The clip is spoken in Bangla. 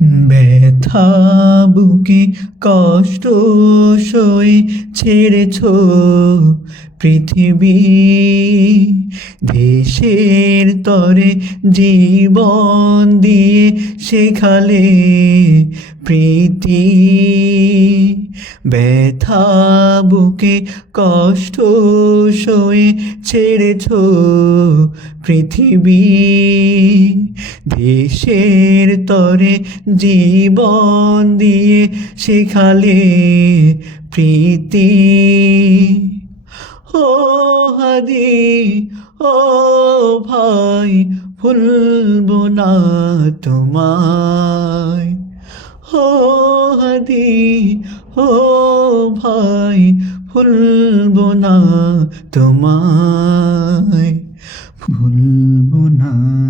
ব্যথা বুকে কষ্ট সয়ে ছেড়েছ পৃথিবী, দেশের তরে জীবন দিয়ে শেখালে প্রীতি। ব্যথা বুকে কষ্ট সয়ে ছেড়েছ পৃথিবী, দেশের তরে জীবন দিয়ে শেখালে প্রীতি। ও হাদি, ও ভাই, ভুলবো না তোমায়। ও হাদি, ও ভাই, ভুলবো না তোমায়, ভুলবো না।